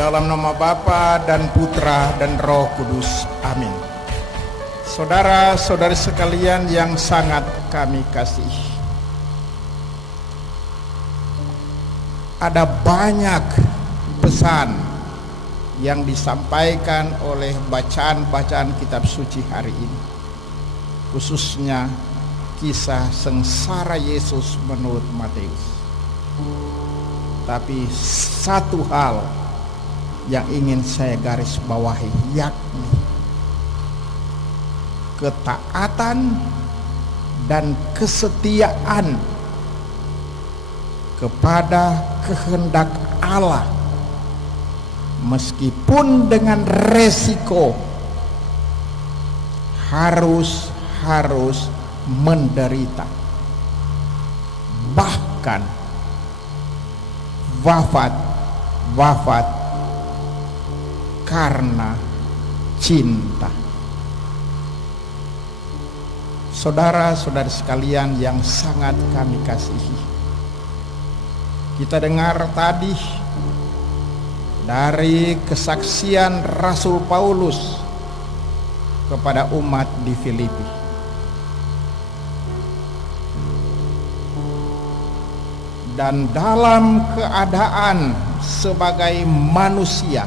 Dalam nama Bapa dan Putra dan Roh Kudus. Amin. Saudara-saudari sekalian yang sangat kami kasihi, ada banyak pesan yang disampaikan oleh bacaan-bacaan kitab suci hari ini, khususnya kisah sengsara Yesus menurut Matius. Tapi satu hal yang ingin saya garis bawahi, yakni ketaatan dan kesetiaan kepada kehendak Allah, meskipun dengan resiko harus menderita, bahkan wafat karena cinta. Saudara-saudari sekalian yang sangat kami kasihi, kita dengar tadi dari kesaksian Rasul Paulus kepada umat di Filipi. Dan dalam keadaan sebagai manusia,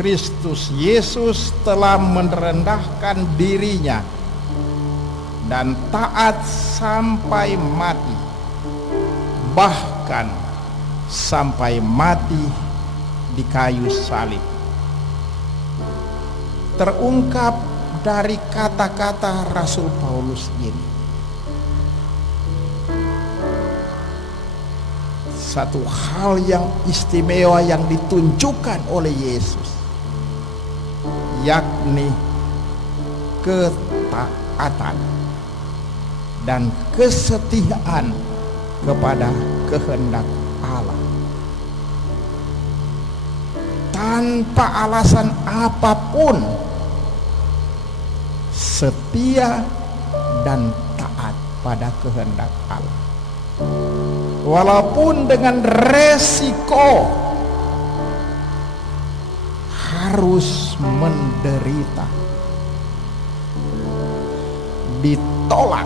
Kristus Yesus telah merendahkan dirinya dan taat sampai mati, bahkan sampai mati di kayu salib. Terungkap dari kata-kata Rasul Paulus ini, satu hal yang istimewa yang ditunjukkan oleh Yesus, yakni ketaatan dan kesetiaan kepada kehendak Allah. Tanpa alasan apapun, setia dan taat pada kehendak Allah, walaupun dengan resiko harus menderita, ditolak,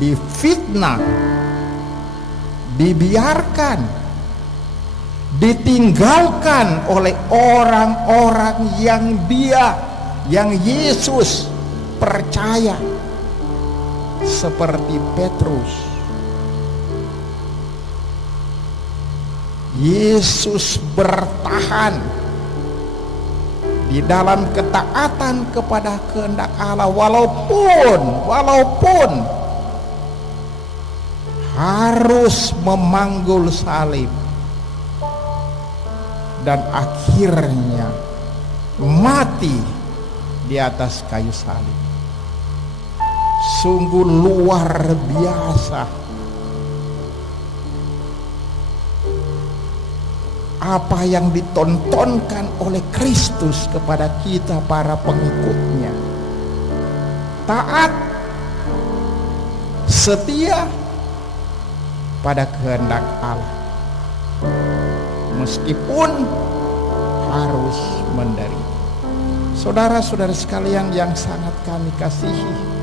difitnah, dibiarkan, ditinggalkan oleh orang-orang yang Yesus percaya, seperti Petrus. Yesus bertahan di dalam ketaatan kepada kehendak Allah, walaupun harus memanggul salib dan akhirnya mati di atas kayu salib. Sungguh luar biasa apa yang ditontonkan oleh Kristus kepada kita para pengikutnya. Taat, setia pada kehendak Allah, meskipun harus menderita. Saudara-saudara sekalian yang sangat kami kasihi,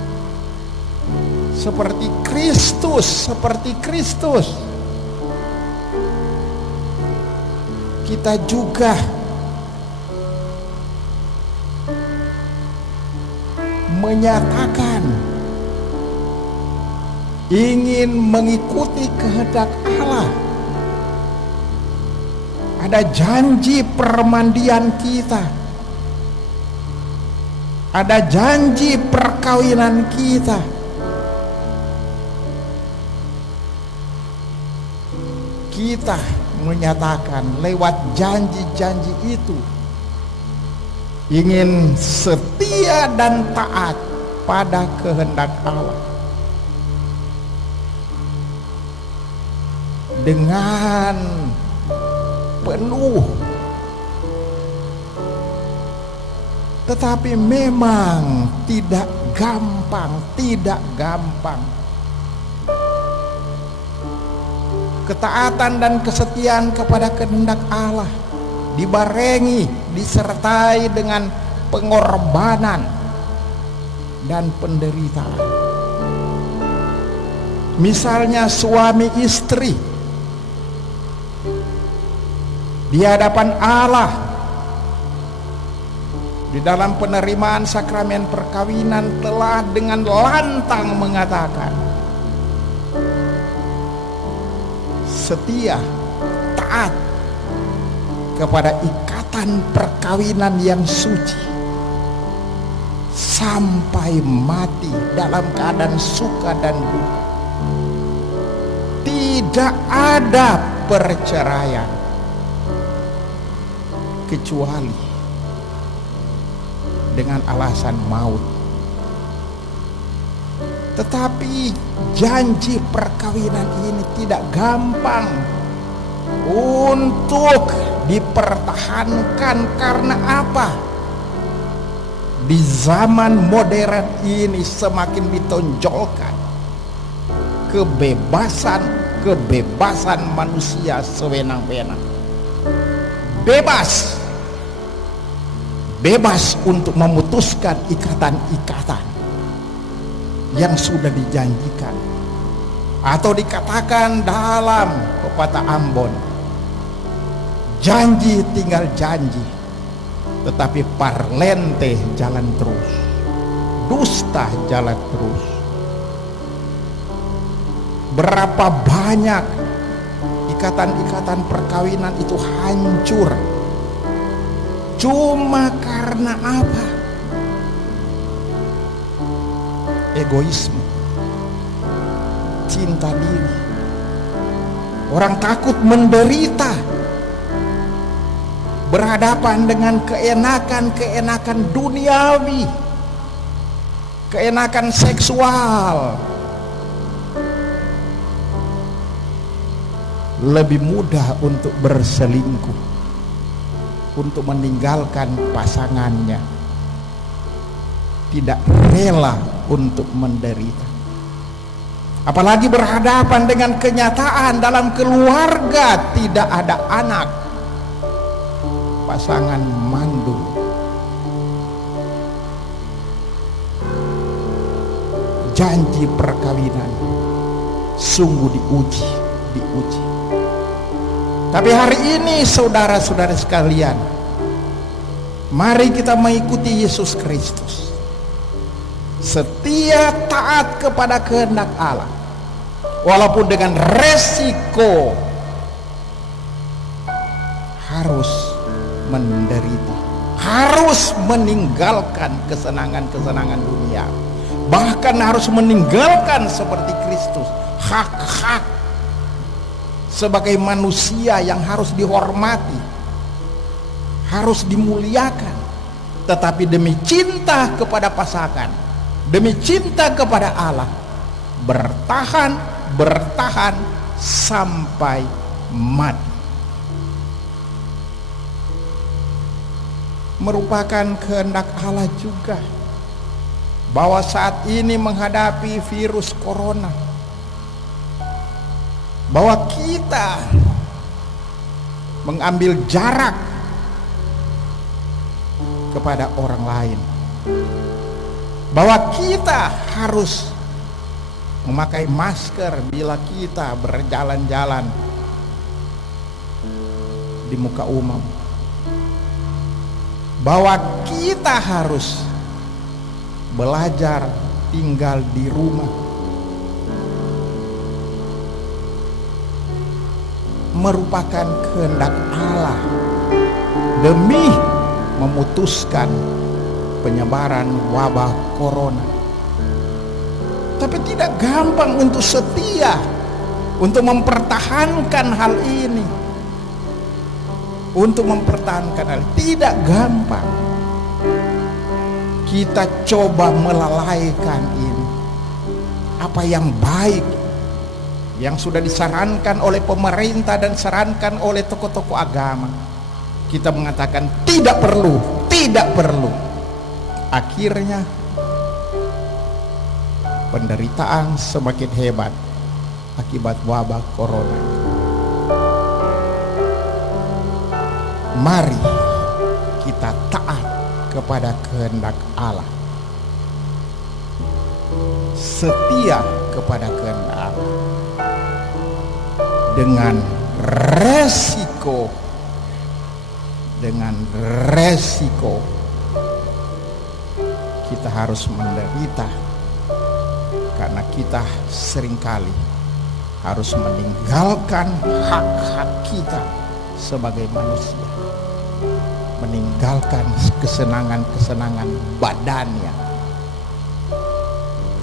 seperti Kristus, kita juga menyatakan ingin mengikuti kehendak Allah. Ada janji permandian kita, ada janji perkawinan kita. Kita menyatakan lewat janji-janji itu ingin setia dan taat pada kehendak Allah dengan penuh. Tetapi memang tidak gampang. ketaatan dan kesetiaan kepada kehendak Allah dibarengi, disertai dengan pengorbanan dan penderitaan. Misalnya suami istri di hadapan Allah di dalam penerimaan sakramen perkawinan telah dengan lantang mengatakan setia, taat kepada ikatan perkawinan yang suci sampai mati dalam keadaan suka dan duka. Tidak ada perceraian kecuali dengan alasan maut. Tetapi janji perkawinan ini tidak gampang untuk dipertahankan. Karena apa? Di zaman modern ini semakin ditonjolkan kebebasan manusia sewenang-wenang. Bebas untuk memutuskan ikatan-ikatan yang sudah dijanjikan, atau dikatakan dalam pepatah Ambon, janji tinggal janji, tetapi parlente jalan terus, dusta jalan terus. Berapa banyak ikatan-ikatan perkawinan itu hancur cuma karena apa? Egoisme, cinta diri. Orang takut menderita berhadapan dengan keenakan duniawi, keenakan seksual. Lebih mudah untuk berselingkuh, untuk meninggalkan pasangannya, tidak rela untuk menderita. Apalagi berhadapan dengan kenyataan dalam keluarga tidak ada anak, pasangan mandul. Janji perkawinan sungguh diuji. Tapi hari ini saudara-saudara sekalian, mari kita mengikuti Yesus Kristus, setia taat kepada kehendak Allah, walaupun dengan resiko harus menderita, harus meninggalkan kesenangan-kesenangan dunia, bahkan harus meninggalkan seperti Kristus hak-hak sebagai manusia yang harus dihormati, harus dimuliakan. Tetapi demi cinta kepada pasangan, demi cinta kepada Allah, bertahan sampai mati. Merupakan kehendak Allah juga bahwa saat ini menghadapi virus corona, bahwa kita mengambil jarak kepada orang lain, bahwa kita harus memakai masker bila kita berjalan-jalan di muka umum, bahwa kita harus belajar tinggal di rumah. Merupakan kehendak Allah demi memutuskan penyebaran wabah corona. Tapi tidak gampang untuk setia, untuk mempertahankan hal ini, untuk mempertahankan hal ini. Tidak gampang. Kita coba melalaikan ini, apa yang baik yang sudah disarankan oleh pemerintah dan disarankan oleh tokoh-tokoh agama. Kita mengatakan tidak perlu. Akhirnya penderitaan semakin hebat akibat wabah corona. Mari kita taat kepada kehendak Allah, setia kepada kehendak Allah, dengan resiko kita harus menderita, karena kita seringkali harus meninggalkan hak-hak kita sebagai manusia, meninggalkan kesenangan-kesenangan badannya,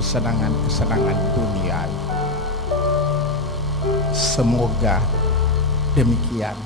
kesenangan-kesenangan dunia. Semoga demikian.